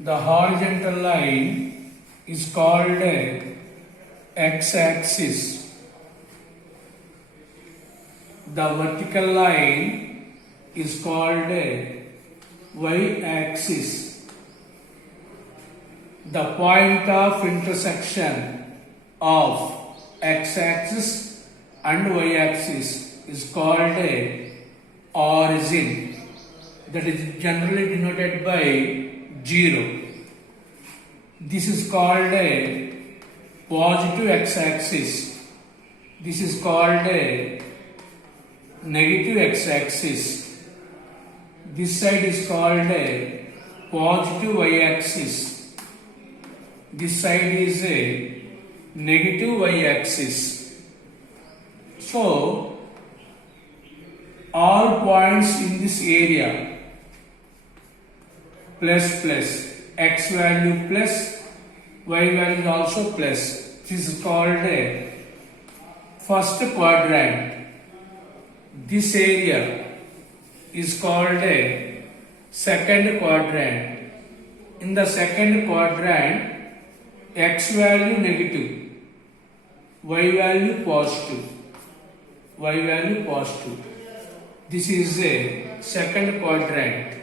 The horizontal line is called x-axis. The vertical line is called y-axis. The point of intersection of x-axis and y-axis is called origin. That is generally denoted by 0. This is called a positive x-axis. This is called a negative x-axis. This side is called a positive y-axis. This side is a negative y-axis. So, all points in this area plus x value plus y value is also plus. This is called a first quadrant. This area is called a second quadrant. In the second quadrant, x value negative, y value positive, y value positive. This is a second quadrant.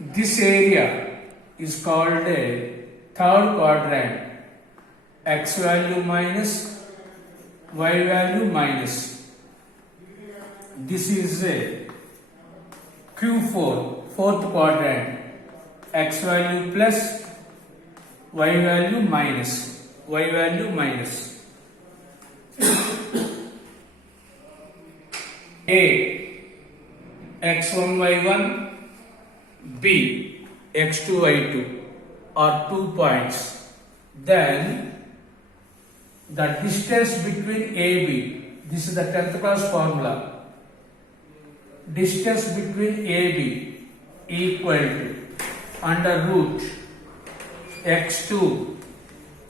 This area is called a third quadrant. X value minus, y value minus. This is a Q4, fourth quadrant. X value plus, y value minus, y value minus. A, x1, y1. B, x2, y2 are 2 points. Then the distance between AB, this is the 10th class formula. Distance between AB equal to under root x2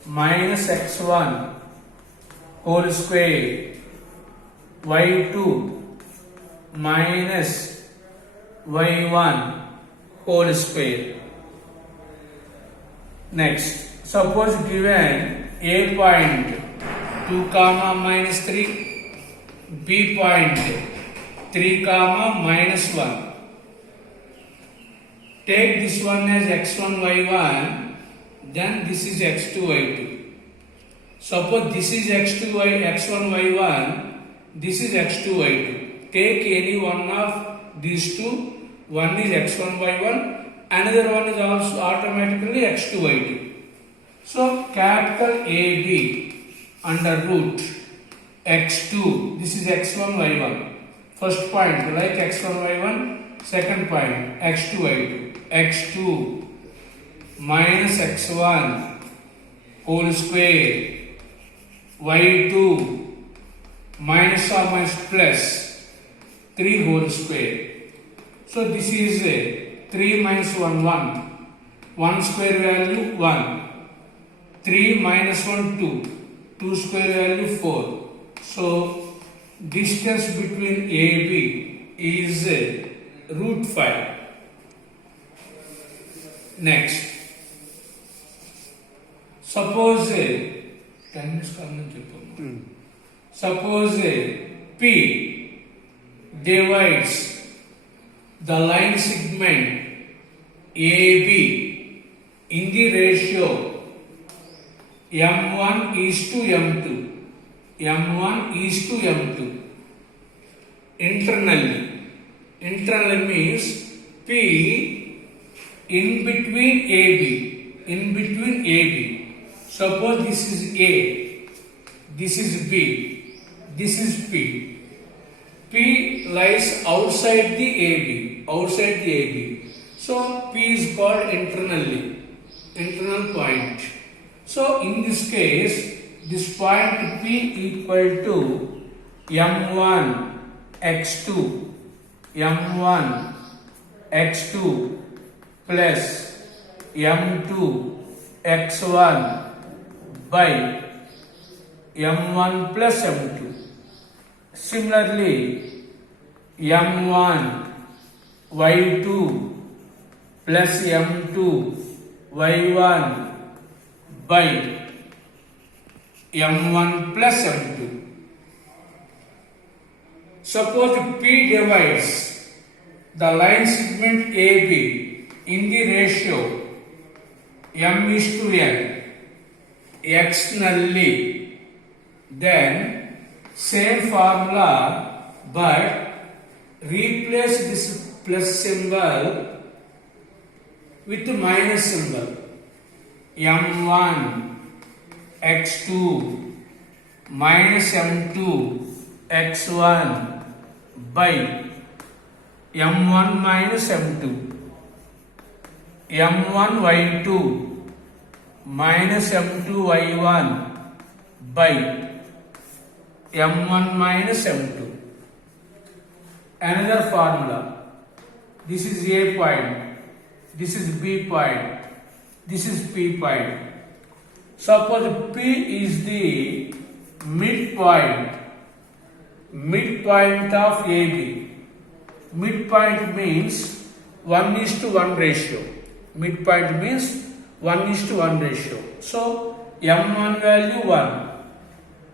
minus x1 whole square, y2 minus y1 whole square. Next, suppose given A point 2 comma minus 3, B point 3 comma minus 1. Take this one as x1 y1, then this is x2 y2. Suppose this is x1 y1, this is x2 y2. Take any one of these two. One is x1 y1, another one is also automatically x2 y2. So capital AB under root x2, this is x1 y1. First point like x1 y1, second point x2 y2. x2 minus x1 whole square, y2 minus or minus plus 3 whole square. So this is a 3 minus 1, 1. 1 square value 1. 3 minus 1, 2. 2 square value 4. So distance between AB is root 5. Next. Suppose P divides the line segment AB in the ratio M1 is to M2. M1 is to M2. Internally means P in between AB. In between AB. Suppose this is A, this is B, this is P. P lies outside the AB, outside the AB. So P is called internal point. So in this case, this point P equal to M1 x2, M1 x2 plus M2 x1 by M1 plus M2. Similarly, M1 y2 plus m2 y1 by m1 plus m2. Suppose P divides the line segment AB in the ratio m is to n externally, then same formula but replace this plus symbol with minus symbol. m1 x2 minus m2 x1 by m1 minus m2, m1 y2 minus m2 y1 by m1 minus m2. Another formula. This is A point, this is B point, this is P point. Suppose P is the midpoint of AB. Midpoint means 1:1 ratio. Midpoint means 1:1 ratio. So m1 value 1,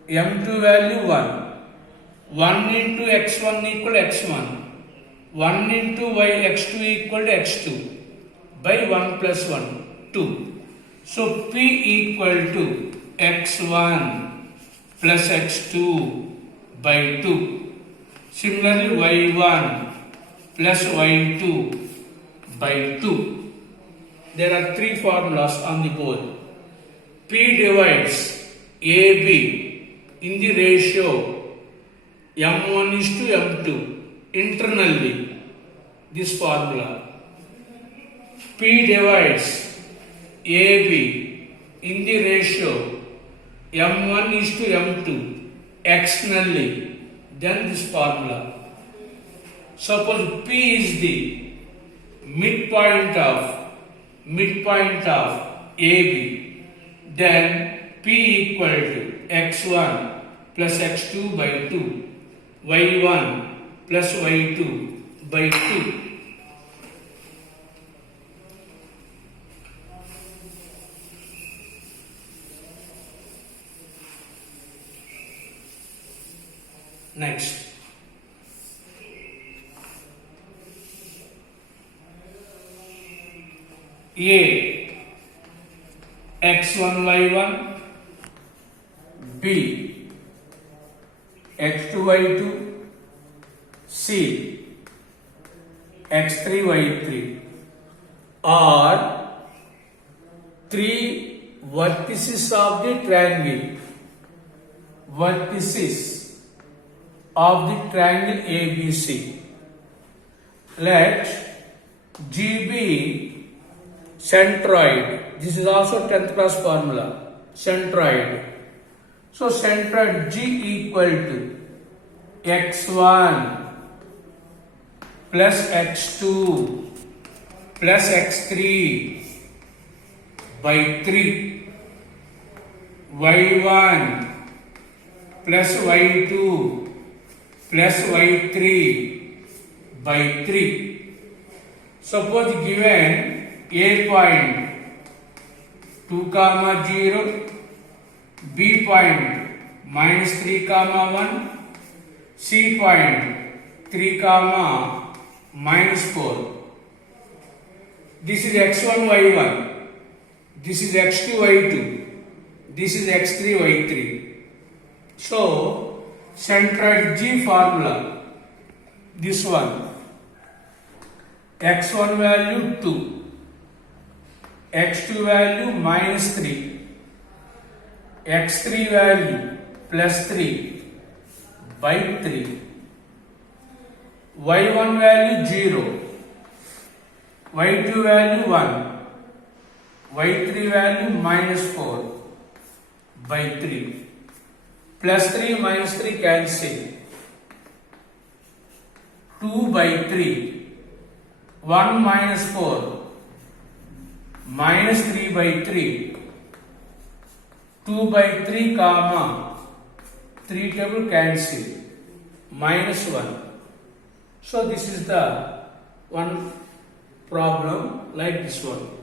m2 value 1. 1 into x1 equal x1. 1 into x2 equal to x2 by 1 plus 1, 2. So P equal to x1 plus x2 by 2. Similarly y1 plus y2 by 2. There are three formulas on the board. P divides AB in the ratio m1 is to m2 internally. This formula. P divides AB in the ratio m1 is to m2 externally. Then this formula. Suppose P is the midpoint of AB, then P equal to x1 plus x2 by 2, y1 plus y2 by 2. Next. A x1 y1, B x2 y2, C x3 y3 are three vertices of the triangle. Vertices of the triangle ABC. Let G be centroid. This is also 10th class formula. Centroid. So centroid G equal to x1 plus x2 plus x3 by 3, y1 plus y2 plus y3 by 3. Suppose given A point 2, 0, B point minus 3, 1, C point 3, minus 4. This is x1 y1, this is x2 y2, this is x3 y3. So centroid G formula, this one, x1 value 2, x2 value minus 3, x3 value plus 3 by 3, y1 value 0, y2 value 1, y3 value minus 4 by 3, plus 3 minus 3 cancel, 2 by 3, 1 minus 4, minus 3 by 3, 2 by 3, 3 table cancel, minus 1. So this is the one problem like this one.